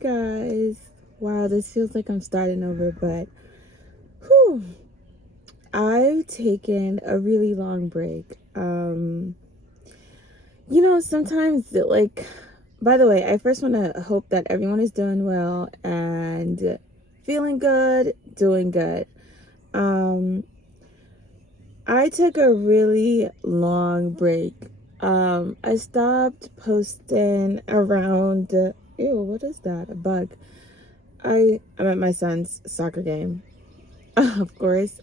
guys. Wow, this feels like I'm starting over, but whew, I've taken a really long break. Sometimes by the way, I first want to hope that everyone is doing well and feeling good, doing good. Um, I took a really long break. I stopped posting around, ew, what is that? A bug. I'm at my son's soccer game, of course.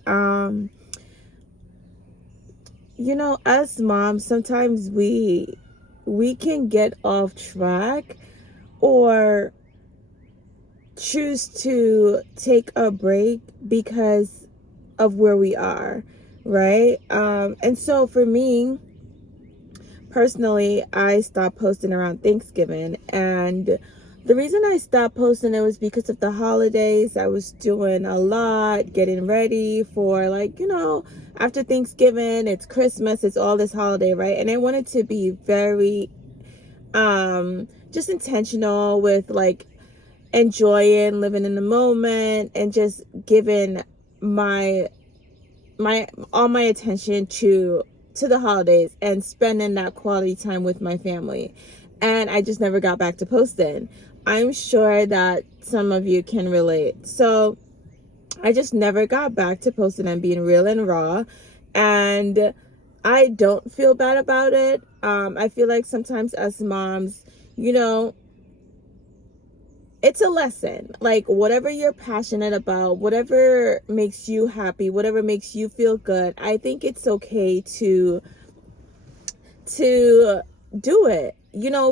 Us moms, sometimes we can get off track or choose to take a break because of where we are, right? And so for me personally, I stopped posting around Thanksgiving, and the reason I stopped posting it was because of the holidays. I was doing a lot, getting ready for after Thanksgiving, it's Christmas, it's all this holiday, right? And I wanted to be very just intentional with enjoying living in the moment and just giving my all my attention to the holidays and spending that quality time with my family. And I just never got back to posting. I'm sure that some of you can relate. So I just never got back to posting and being real and raw. And I don't feel bad about it. I feel like sometimes as moms, it's a lesson. Like, whatever you're passionate about, whatever makes you happy, whatever makes you feel good, I think it's okay to do it.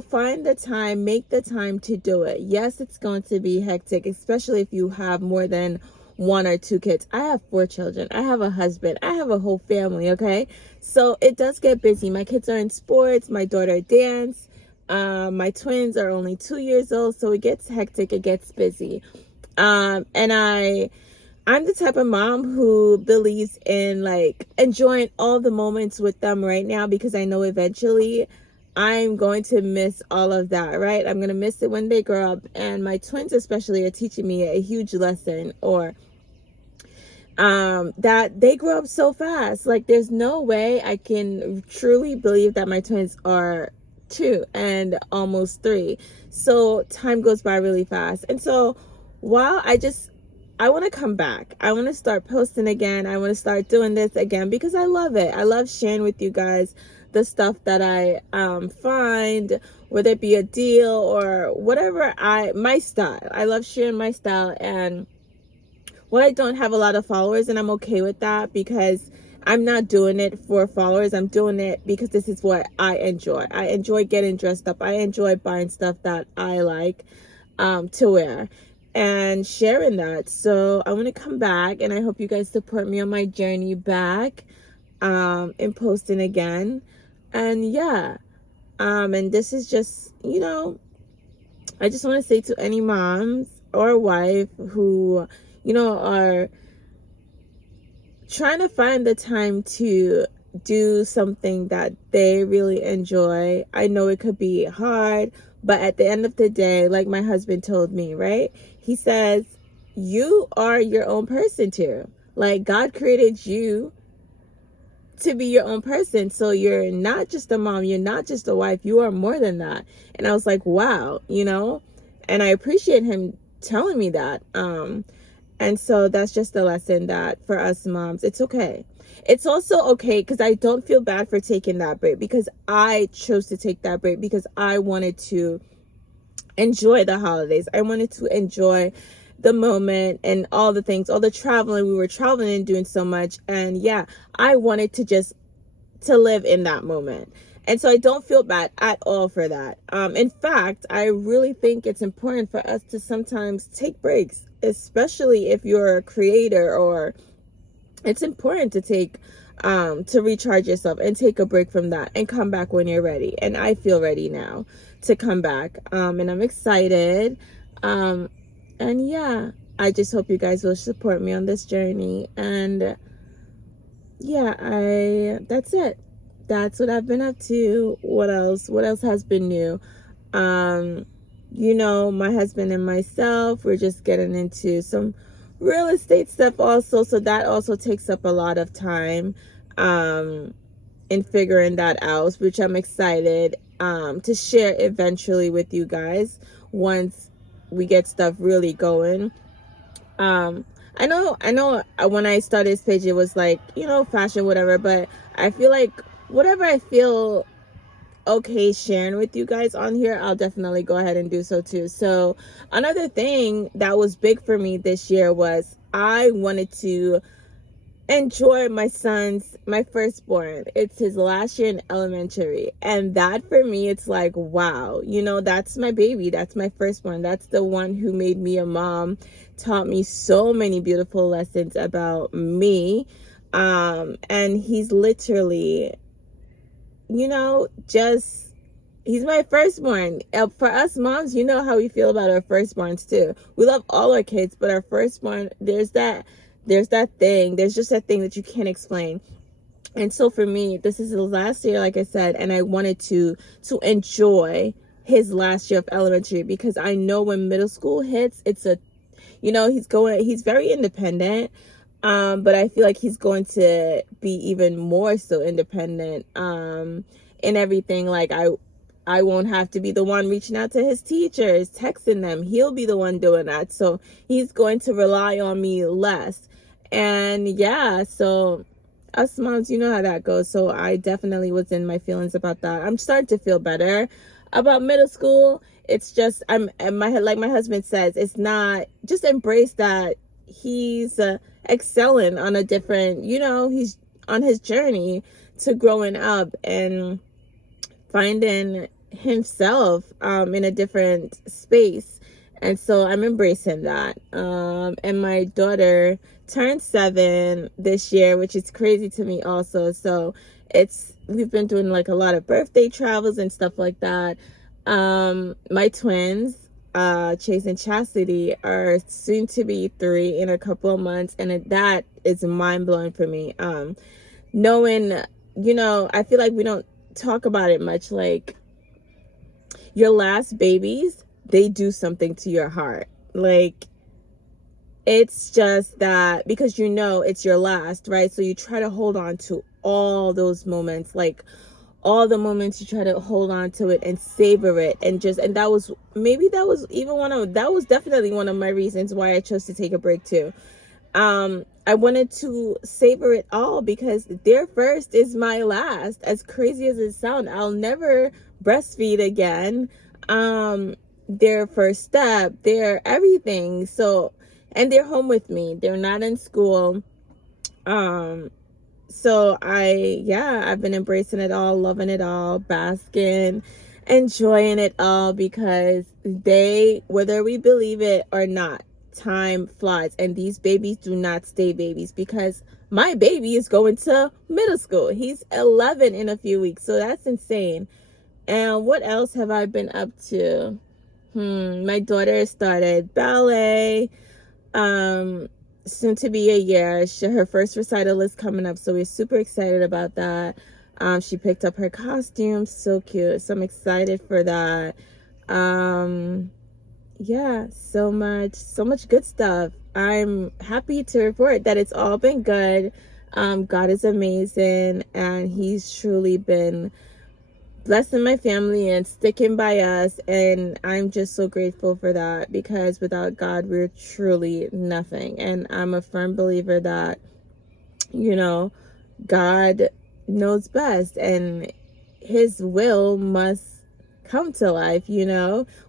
Find the time, make the time to do it. Yes, it's going to be hectic, especially if you have more than one or two kids. I have 4 children. I have a husband. I have a whole family, okay? So it does get busy. My kids are in sports. My daughter dance. My twins are only 2 years old, so it gets hectic, it gets busy. And I'm the type of mom who believes in enjoying all the moments with them right now, because I know eventually I'm going to miss all of that, right? I'm going to miss it when they grow up. And my twins especially are teaching me a huge lesson, or that they grow up so fast. Like, there's no way I can truly believe that my twins are 2 and almost 3. So time goes by really fast. And so while I want to come back, I want to start posting again, I want to start doing this again, because I love it. I love sharing with you guys the stuff that I find, whether it be a deal or whatever. My style, I love sharing my style. And well, I don't have a lot of followers, and I'm okay with that, because I'm not doing it for followers. I'm doing it because this is what I enjoy. I enjoy getting dressed up. I enjoy buying stuff that I like to wear and sharing that. So I want to come back, and I hope you guys support me on my journey back in posting again. And yeah, and this is just, I just want to say to any moms or wife who, are trying to find the time to do something that they really enjoy. I know it could be hard, but at the end of the day, like my husband told me, right? He says, you are your own person too. Like, God created you to be your own person. So you're not just a mom, you're not just a wife, you are more than that. And I was like, wow, and I appreciate him telling me that. And so that's just a lesson that for us moms, it's okay. It's also okay because I don't feel bad for taking that break, because I chose to take that break because I wanted to enjoy the holidays. I wanted to enjoy the moment and all the things, all the traveling. We were traveling and doing so much. And yeah, I wanted to live in that moment. And so I don't feel bad at all for that. In fact, I really think it's important for us to sometimes take breaks, especially if you're a creator, or it's important to take to recharge yourself and take a break from that and come back when you're ready. And I feel ready now to come back. And I'm excited. And yeah, I just hope you guys will support me on this journey. And yeah, that's it. That's what I've been up to. What else has been new? my husband and myself, we're just getting into some real estate stuff also. So that also takes up a lot of time in figuring that out, which I'm excited to share eventually with you guys once we get stuff really going. I know when I started this page, it was like, fashion, whatever, but I feel like whatever I feel okay sharing with you guys on here, I'll definitely go ahead and do so too. So another thing that was big for me this year was I wanted to enjoy my firstborn. It's his last year in elementary, and that for me, it's like, wow, that's my baby, that's my firstborn, that's the one who made me a mom, taught me so many beautiful lessons about me, and he's literally, just, he's my firstborn. For us moms, you know how we feel about our firstborns too. We love all our kids, but our firstborn, there's just that thing that you can't explain. And so for me, this is the last year, like I said, and I wanted to enjoy his last year of elementary, because I know when middle school hits, he's very independent. But I feel like he's going to be even more so independent in everything. Like I won't have to be the one reaching out to his teachers, texting them. He'll be the one doing that. So he's going to rely on me less. And yeah, so us moms, you know how that goes. So I definitely was in my feelings about that. I'm starting to feel better about middle school. It's just, like my husband says, it's not, just embrace that he's excelling on a different, he's on his journey to growing up and finding himself in a different space. And so I'm embracing that. And my daughter turned 7 this year, which is crazy to me also. So we've been doing like a lot of birthday travels and stuff like that. My twins, Chase and Chastity, are soon to be 3 in a couple of months. And that is mind blowing for me. Knowing, I feel like we don't talk about it much. Like, your last babies, they do something to your heart. Like, it's just that, because it's your last, right? So you try to hold on to all those moments, like all the moments, you try to hold on to it and savor it. And that was definitely one of my reasons why I chose to take a break too. I wanted to savor it all, because their first is my last. As crazy as it sounds, I'll never breastfeed again. Their first step, their everything. So, and they're home with me. They're not in school. So I've been embracing it all, loving it all, basking, enjoying it all, because whether we believe it or not, time flies, and these babies do not stay babies, because my baby is going to middle school. He's 11 in a few weeks. So that's insane. And what else have I been up to? My daughter started ballet, soon to be a year. Her first recital is coming up, so we're super excited about that. She picked up her costume, so cute. So I'm excited for that. Yeah, so much good stuff. I'm happy to report that it's all been good. God is amazing, and he's truly been blessing my family and sticking by us, and I'm just so grateful for that, because without God, we're truly nothing. And I'm a firm believer that God knows best, and his will must come to life.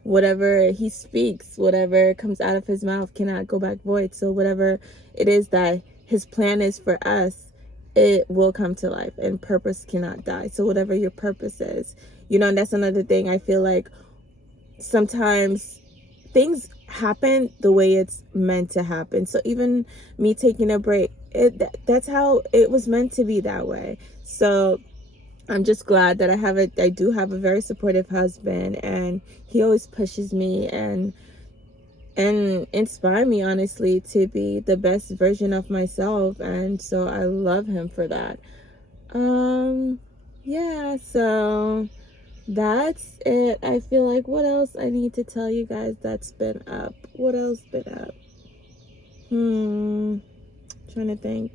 Whatever he speaks, whatever comes out of his mouth cannot go back void. So whatever it is that his plan is for us, it will come to life, and purpose cannot die. So whatever your purpose is, and that's another thing. I feel like sometimes things happen the way it's meant to happen. So even me taking a break, that's how it was meant to be, that way. So I'm just glad that I do have a very supportive husband, and he always pushes me and inspire me, honestly, to be the best version of myself. And so I love him for that. Yeah, so that's it. I feel like, what else I need to tell you guys that's been up? What else been up? Trying to think.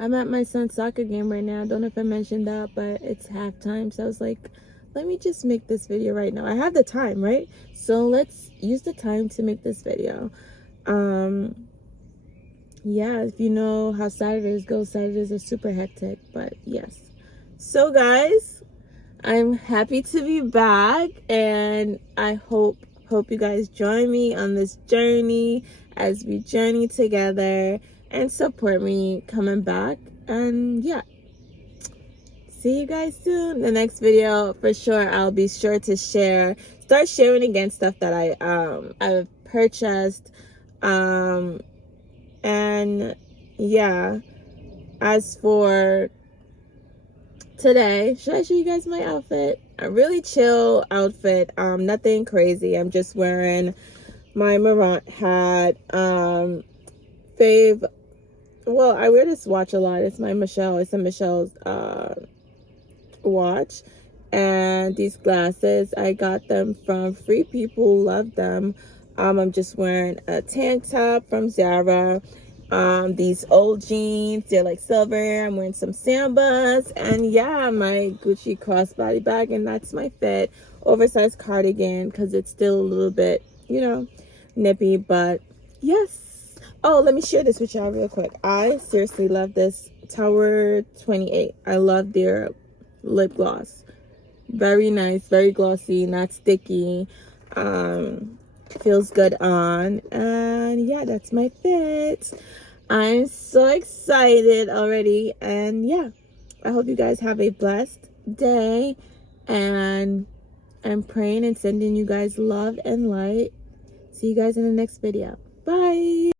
I'm at my son's soccer game right now. I don't know if I mentioned that, but it's halftime. So I was like, let me just make this video right now. I have the time, right? So let's use the time to make this video. Yeah, if you know how Saturdays go, Saturdays are super hectic, but yes. So guys, I'm happy to be back, and I hope you guys join me on this journey as we journey together and support me coming back. And yeah, see you guys soon. The next video for sure, I'll be sure to start sharing again stuff that I've purchased. And yeah, as for today, should I show you guys my outfit? A really chill outfit, nothing crazy. I'm just wearing my Morant hat. Fave, well, I wear this watch a lot. It's a Michelle's watch. And these glasses, I got them from Free People, love them. I'm just wearing a tank top from Zara. These old jeans, they're like silver. I'm wearing some Sambas, and yeah, my Gucci crossbody bag, and that's my fit. Oversized cardigan because it's still a little bit, nippy, but yes. Oh, let me share this with y'all real quick. I seriously love this Tower 28. I love their lip gloss. Very nice, very glossy, not sticky. Feels good on. And yeah, that's my fit. I'm so excited already. And yeah, I hope you guys have a blessed day. And I'm praying and sending you guys love and light. See you guys in the next video. Bye.